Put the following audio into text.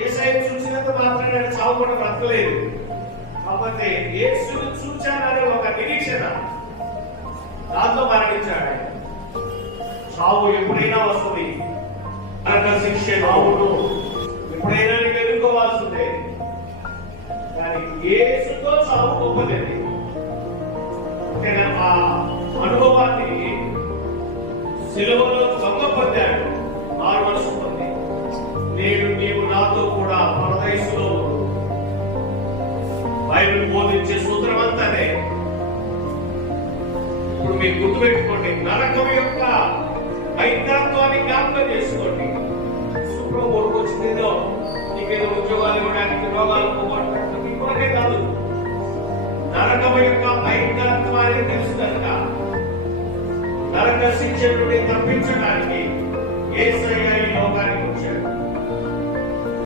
యేసయ్యను చూసినంత మాత్రాన చావు కూడా బ్రతకలేదు. కాకపోతే యేసును చూచాననే ఒక నిరీక్షణ దాంతో మరణించాడు. చావు ఎప్పుడైనా వస్తుంది, నరక శిక్ష చావును ఎప్పుడైనా నీకు ఎదుర్కోవాల్సిందే. కానీ యేసుతో చావు గొప్పదండి. ఆ అనుభవాన్ని సిలువలో దొంగ పొందాడు, మారు మనసు పొంది. నేను నీవు నాతో కూడా పరదేశంలో బైబిల్ బోధించే సూత్రం అంతానే. ఇప్పుడు మీరు గుర్తుపెట్టుకోండి, నరకం యొక్క ఐక్యత్వాన్ని జ్ఞాపకం చేసుకోండి. శుభ్రం కొడుకొచ్చిందేదో నీకేదో ఉద్యోగాలు ఇవ్వడానికి, రోగాలు పోగొట్టడానికి కొరకే కాదు, నరకం యొక్క ఐక్యత్వాన్ని తెలుసు కనుక నరక శిక్ష నుండి తప్పించడానికి యేసయ్య ఈ లోకానికి